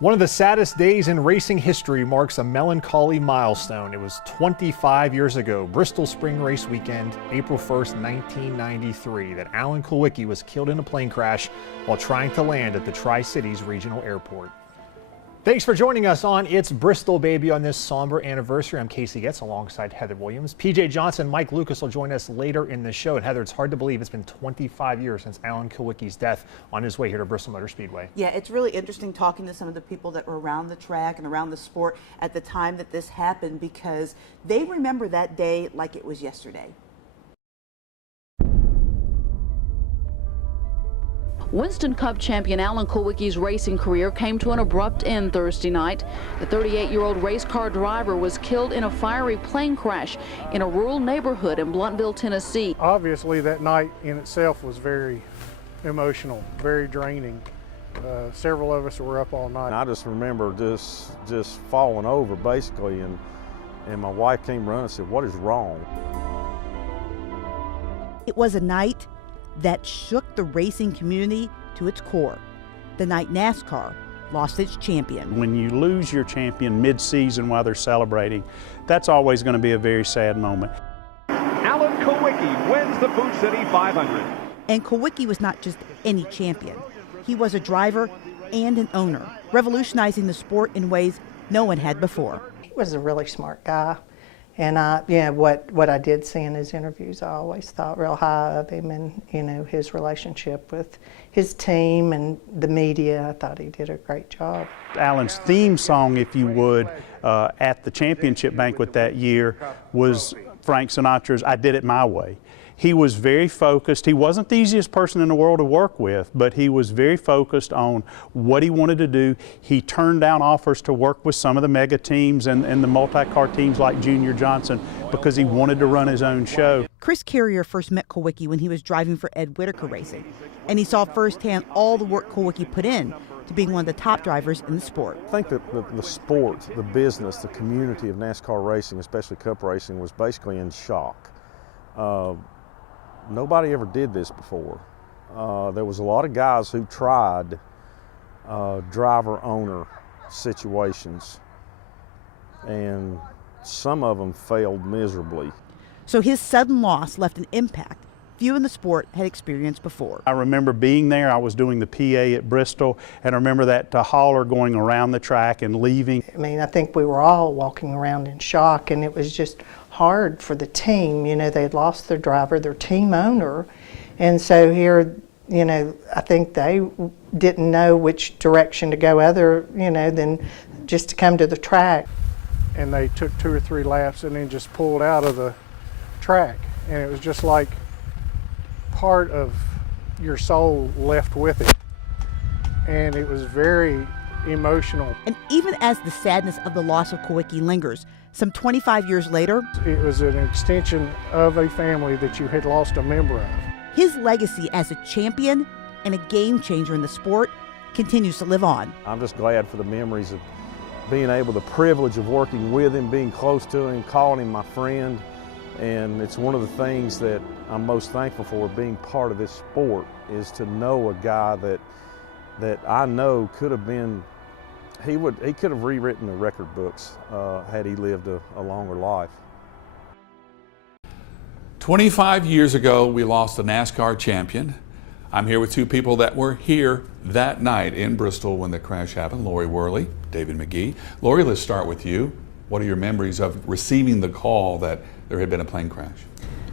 One of the saddest days in racing history marks a melancholy milestone. It was 25 years ago, Bristol Spring Race Weekend, April 1st, 1993, that Alan Kulwicki was killed in a plane crash while trying to land at the Tri-Cities Regional Airport. Thanks for joining us on It's Bristol, Baby on this somber anniversary. I'm Casey Getz alongside Heather Williams. PJ Johnson, Mike Lucas will join us later in the show. And Heather, it's hard to believe it's been 25 years since Alan Kulwicki's death on his way here to Bristol Motor Speedway. Yeah, it's really interesting talking to some of the people that were around the track and around the sport at the time that this happened, because they remember that day like it was yesterday. Winston Cup champion Alan Kulwicki's racing career came to an abrupt end Thursday night. The 38-year-old race car driver was killed in a fiery plane crash in a rural neighborhood in Blunteville, Tennessee. Obviously, that night in itself was very emotional, very draining. Several of us were up all night. I just remember just falling over basically, and my wife came running and said, "What is wrong?" It was a night that shook the racing community to its core. The night NASCAR lost its champion. When you lose your champion mid-season while they're celebrating, that's always going to be a very sad moment. Alan Kulwicki wins the Food City 500. And Kulwicki was not just any champion. He was a driver and an owner, revolutionizing the sport in ways no one had before. He was a really smart guy. And what I did see in his interviews, I always thought real high of him, and his relationship with his team and the media. I thought he did a great job. Alan's theme song, if you would, at the championship banquet that year was Frank Sinatra's "I Did It My Way." He was very focused. He wasn't the easiest person in the world to work with, but he was very focused on what he wanted to do. He turned down offers to work with some of the mega teams and the multi-car teams like Junior Johnson because he wanted to run his own show. Chris Carrier first met Kulwicki when he was driving for Ed Whitaker Racing, and he saw firsthand all the work Kulwicki put in to being one of the top drivers in the sport. I think that the sport, the business, the community of NASCAR racing, especially Cup racing, was basically in shock. Nobody ever did this before. There was a lot of guys who tried driver-owner situations, and some of them failed miserably. So his sudden loss left an impact few in the sport had experienced before. I remember being there. I was doing the PA at Bristol, and I remember that hauler going around the track and leaving. I mean, I think we were all walking around in shock, and it was just hard for the team. They had lost their driver, their team owner, and so here, I think they didn't know which direction to go other, than just to come to the track. And they took 2 or 3 laps and then just pulled out of the track, and it was just like part of your soul left with it, and it was very emotional. And even as the sadness of the loss of Kulwicki lingers, some 25 years later, it was an extension of a family that you had lost a member of. His legacy as a champion and a game changer in the sport continues to live on. I'm just glad for the memories of being able, the privilege of working with him, being close to him, calling him my friend. And it's one of the things that I'm most thankful for, being part of this sport, is to know a guy that I know could have been, he could have rewritten the record books had he lived a longer life. 25 years ago, we lost a NASCAR champion. I'm here with 2 people that were here that night in Bristol when the crash happened. Lori Worley, David McGee. Lori, let's start with you. What are your memories of receiving the call that there had been a plane crash?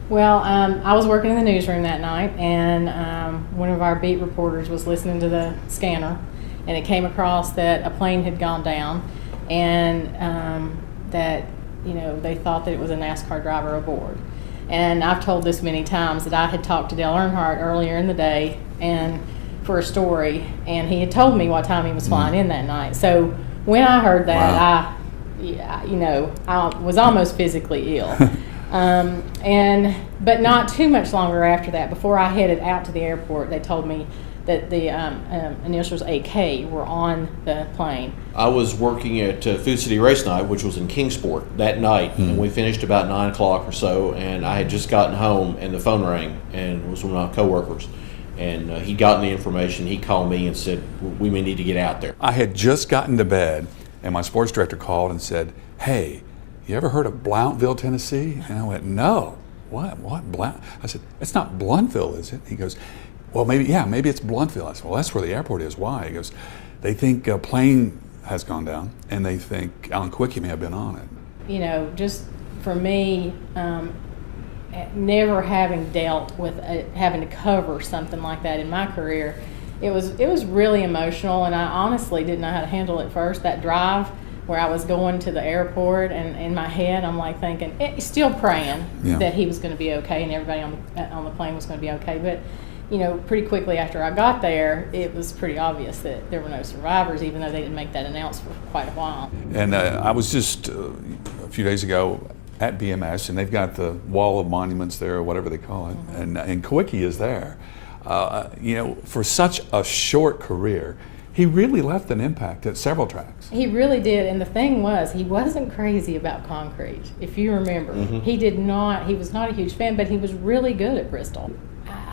Well, I was working in the newsroom that night, and one of our beat reporters was listening to the scanner, and it came across that a plane had gone down, and that they thought that it was a NASCAR driver aboard. And I've told this many times that I had talked to Dale Earnhardt earlier in the day and for a story, and he had told me what time he was flying in that night. So when I heard that, wow. I was almost physically ill. But not too much longer after that, before I headed out to the airport, they told me that the initials AK were on the plane. I was working at Food City Race Night, which was in Kingsport that night, and we finished about 9 o'clock or so, and I had just gotten home, and the phone rang, and it was one of my coworkers. And he'd gotten the information. He called me and said, we may need to get out there. I had just gotten to bed, and my sports director called and said, hey, you ever heard of Blountville, Tennessee? And I went, no. What? Blount? I said, it's not Bluntville, is it? He goes, well, maybe it's Bluntville. I said, well, that's where the airport is. Why? He goes, they think a plane has gone down, and they think Alan Kulwicki may have been on it. You know, just for me, never having dealt with having to cover something like that in my career, it was really emotional, and I honestly didn't know how to handle it first. That drive where I was going to the airport, and in my head I'm like thinking, still praying that he was going to be okay and everybody on the plane was going to be okay. But you know, pretty quickly after I got there, it was pretty obvious that there were no survivors, even though they didn't make that announcement for quite a while. And I was just a few days ago at BMS, and they've got the wall of monuments there, or whatever they call it, and Kulwicki is there. You know, for such a short career, he really left an impact at several tracks. He really did, and the thing was, he wasn't crazy about concrete, if you remember. He was not a huge fan, but he was really good at Bristol.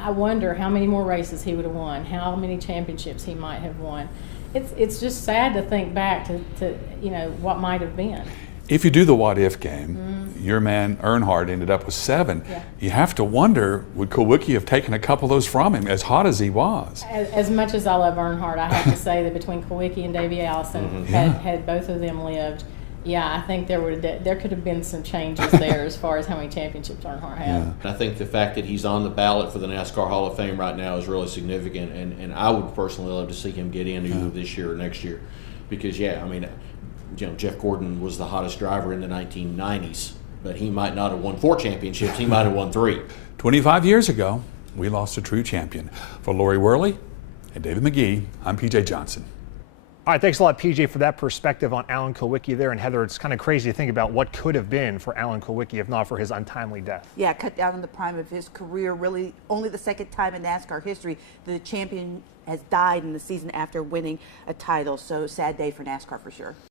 I wonder how many more races he would have won, how many championships he might have won. It's just sad to think back to you know, what might have been. If you do the what-if game, your man Earnhardt ended up with 7. Yeah. You have to wonder, would Kulwicki have taken a couple of those from him, as hot as he was? As much as I love Earnhardt, I have to say that between Kulwicki and Davey Allison, had both of them lived, yeah, I think there could have been some changes there as far as how many championships Earnhardt had. I think the fact that he's on the ballot for the NASCAR Hall of Fame right now is really significant, and I would personally love to see him get in either this year or next year, because I mean, you know, Jeff Gordon was the hottest driver in the 1990s, but he might not have won 4 championships. He might have won 3. 25 years ago, we lost a true champion. For Lori Worley and David McGee, I'm PJ Johnson. All right, thanks a lot, PJ, for that perspective on Alan Kulwicki there. And Heather, it's kind of crazy to think about what could have been for Alan Kulwicki if not for his untimely death. Yeah, cut down in the prime of his career. Really, only the second time in NASCAR history the champion has died in the season after winning a title. So sad day for NASCAR for sure.